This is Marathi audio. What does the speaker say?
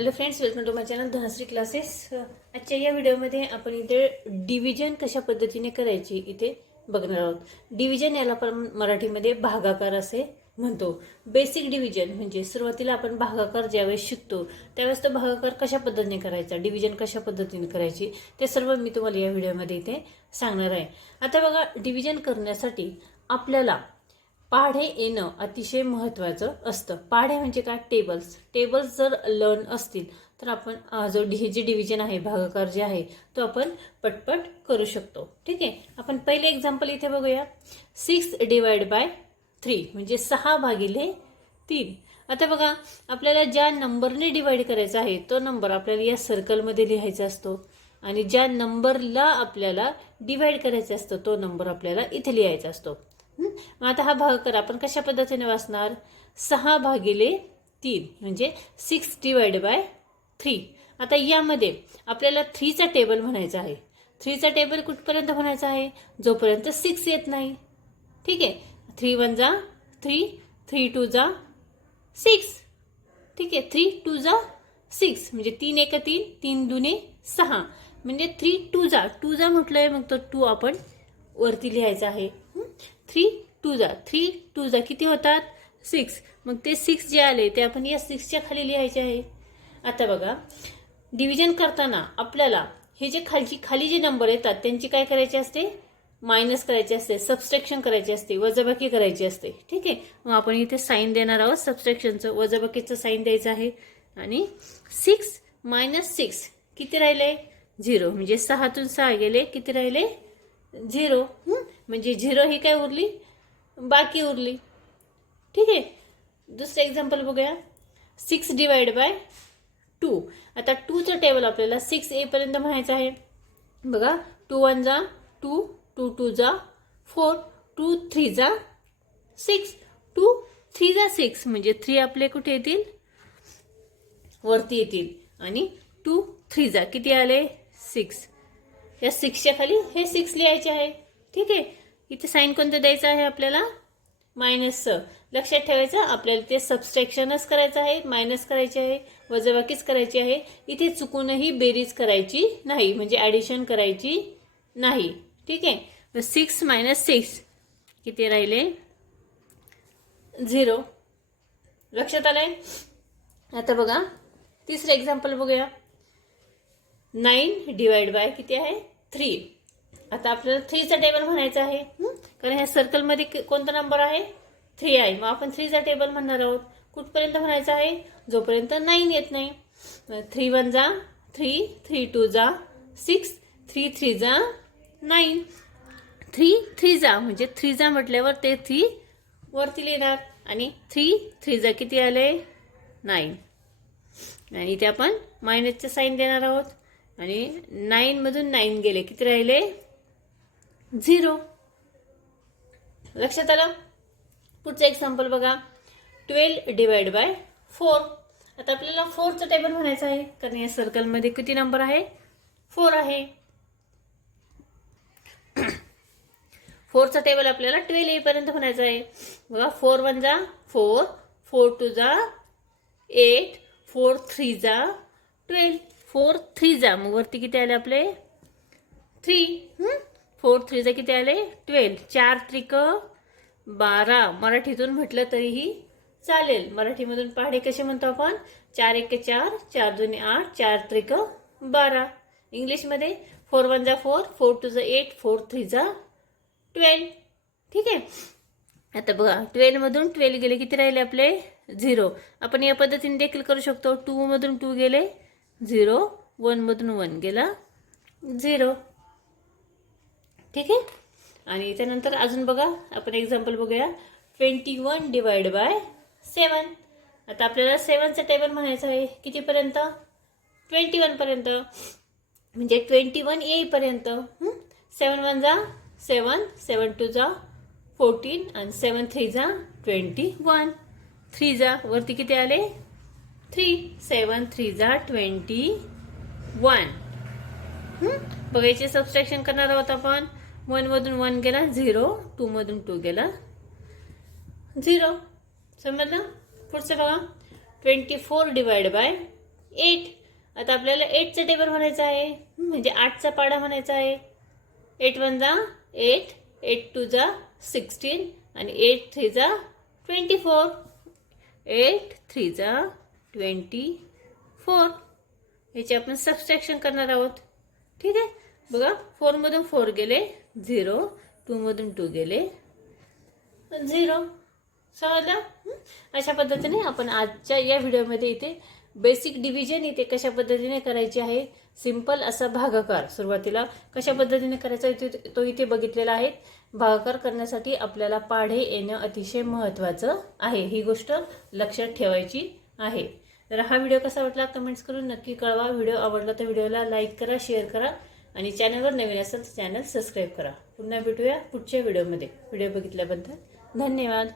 Hello friends, welcome to my channel Dhanashree classes. आजच्या या व्हिडिओमध्ये आपण इथे डिव्हिजन कशा पद्धतीने करायची इथे बघणार आहोत. डिव्हिजन याला आपण मराठीमध्ये भागाकार असे म्हणतो. बेसिक डिव्हिजन म्हणजे सुरुवातीला आपण भागाकार ज्यावेळेस शिकतो त्यावेळेस तो भागाकार कशा पद्धतीने करायचा, डिव्हिजन कशा पद्धतीने करायची ते सर्व मी तुम्हाला या व्हिडिओमध्ये इथे सांगणार आहे. आता बघा, डिव्हिजन करण्यासाठी आपल्याला पाढे येणं अतिशय महत्त्वाचं असतं. पाढे म्हणजे काय? टेबल्स जर लर्न असतील तर आपण हे जे डिव्हिजन आहे, भागाकार जे आहे तो आपण पटपट करू शकतो. ठीक आहे, आपण पहिले एक्झाम्पल इथे बघूया. 6 डिवाइड बाय 3 म्हणजे 6 भागिले 3. आता बघा, आपल्याला ज्या नंबरने डिवाइड करायचा आहे तो नंबर आपल्याला या सर्कलमध्ये लिहायचा असतो आणि ज्या नंबरला आपल्याला डिवाइड करायचा असतो तो नंबर आपल्याला इथे लिहायचा असतो. मग आता हा भागाकार आपण कशा पद्धतीने वाचणार? 6 भागिले 3 म्हणजे 6 डिवाइड बाय 3. आता यामध्ये आपल्याला 3चा टेबल म्हणायचा आहे. 3चा टेबल कुठपर्यंत म्हणायचा आहे? जोपर्यंत 6 येत नाही. ठीक आहे, 3 1 जा 3, 3 2 जा 6. ठीक आहे, 3 2 जा 6 म्हणजे 3 1 3, 3 2 6 म्हणजे 3 2 जा म्हटलंय, मग तो 2 आपण वरती लिहायचा आहे. 3 2 जा किती होतात? 6. मग ते 6 जे आले ते आपण या 6च्या खाली लिहायचे आहे. आता बघा, डिव्हिजन करताना आपल्याला हे जे खाली जे नंबर येतात त्यांची काय करायचे असते? मायनस करायचे असते, सबस्ट्रॅक्शन करायचे असते, वजाबाकी करायची असते. ठीक आहे, मग आपण इथे साईन देणार आहोत. सबस्ट्रॅक्शनचं, वजाबाकीचं साईन द्यायचं आहे. आणि 6 - 6 किती राहिले? 0. म्हणजे 6तून 6 गेले, किती राहिले? 0. म्हणजे 0 ही काय उरली? बाकी उरली. ठीक आहे, दुसरं एक्झाम्पल बघूया. 6 डिवाइड बाय 2. आता 2चं टेबल आपल्याला 6 येईपर्यंत म्हणायचं आहे. बघा, 2 1 जा 2, 2 2 जा 4, 2 3 जा 6, 2 3 जा 6 म्हणजे 3 आपले कुठे येतील? वरती येतील. आणि 2 3 जा किती आले? 6. या 6च्या खाली हे 6 लिहायचे आहे. ठीक आहे, इथे साईन कोणतं द्यायचं आहे आपल्याला? मायनसचं. लक्षात ठेवायचं, आपल्याला ते सबस्ट्रॅक्शनच करायचं आहे, मायनस करायचे आहे, वजाबाकीच करायची आहे. इथे चुकूनही बेरीज करायची नाही, म्हणजे ॲडिशन करायची नाही. ठीक आहे, 6 - 6 किती राहिले? 0. लक्षात आलंय? आता बघा, तिसरं एक्झाम्पल बघूया. 9 डिवाइड बाय किती आहे? 3. आता आपल्याला 3चा टेबल म्हणायचा आहे, कारण ह्या सर्कलमध्ये कोणता नंबर आहे? 3 आहे. मग आपण 3चा टेबल म्हणणार आहोत. कुठपर्यंत म्हणायचा आहे? जोपर्यंत 9 येत नाही. 3 1 जा 3, 3 2 जा 6, 3 3 जा 9. 3 3 जा म्हणजे 3 जा म्हटल्यावर ते 3 वरती लिहिणार. आणि 3 3 जा किती आले? 9. आणि इथे आपण मायनसचे साईन देणार आहोत. आणि 9 मधून 9 गेले, किती राहिले? 0. लक्षात आलं? पुढचं एक्झाम्पल बघा. 12 डिवाइड बाय 4. आता आपल्याला 4चं टेबल म्हणायचं आहे, कारण या सर्कलमध्ये किती नंबर आहे? 4 आहे. 4चा टेबल आपल्याला 12 येईपर्यंत म्हणायचं आहे. बघा, 4 1 जा 4, 4 2 जा 8, 4 3 जा 12, 4 3 जा मग वरती किती आले आपले? 3. 4 3 जा किती आले? 12. 4 त्रिक 12. मराठीतून म्हटलं तरीही चालेल. मराठीमधून पाढे कसे म्हणतो आपण? 4 1 4, 4 2 8, 4 त्रिक 12. इंग्लिशमध्ये 4 1 जा 4, 4 2 जा 8, 4 3 जा 12. ठीक आहे, आता बघा, 12 मधून 12 गेले, किती राहिले आपले? 0. आपण या पद्धतीने देखील करू शकतो. 2 मधून 2 गेले 0, 1 मधून 1 गेला 0. ठीक आहे, आणि त्यानंतर अजून बघा, आपण एक्झाम्पल बघूया. 21 डिवाइड बाय 7. आता आपल्याला 7चं टेबल म्हणायचं आहे. कितीपर्यंत? 21 पर्यंत. म्हणजे 21 येईपर्यंत. 7 1 जा 7, 7 2 जा 14 आणि 7 3 जा 21. 3 जा वरती किती आले? 3. 7 3 जा 21. बघायचे, सबस्ट्रॅक्शन करणार आहोत आपण. 1 मधून 1 गेला 0, 2 मधून 2 गेला 0. समजलं? पुढचं बघा. 24 डिवाइड बाय 8. आता आपल्याला 8चं टेबल म्हणायचं आहे, म्हणजे 8चा पाढा म्हणायचा आहे. 8 1 जा 8, 8 2 जा 16 आणि 8 3 जा 24. 8 3 जा 24. याची आपण सबट्रॅक्शन करणार आहोत. ठीक आहे, बघा 4 मधून 4 गेले 0, 2 मधून 2 गेले 0. समजलं? अशा पद्धतीने आपण आजच्या या व्हिडिओमध्ये इथे बेसिक डिव्हिजन इथे कशा पद्धतीने करायची आहे, सिंपल असा भागाकार सुरुवातीला कशा पद्धतीने करायचा तो इथे बघितलेला आहे. भागाकार करण्यासाठी आपल्याला पाढे येणं अतिशय महत्त्वाचं आहे, ही गोष्ट लक्षात ठेवायची आहे. तर हा व्हिडिओ कसा वाटला कमेंट्स करून नक्की कळवा. व्हिडिओ आवडला तर व्हिडिओला लाईक करा, शेअर करा आणि चॅनलवर नवीन असेल तर चॅनल सबस्क्राईब करा. पुन्हा भेटूया पुढच्या व्हिडिओमध्ये. व्हिडिओ बघितल्याबद्दल धन्यवाद.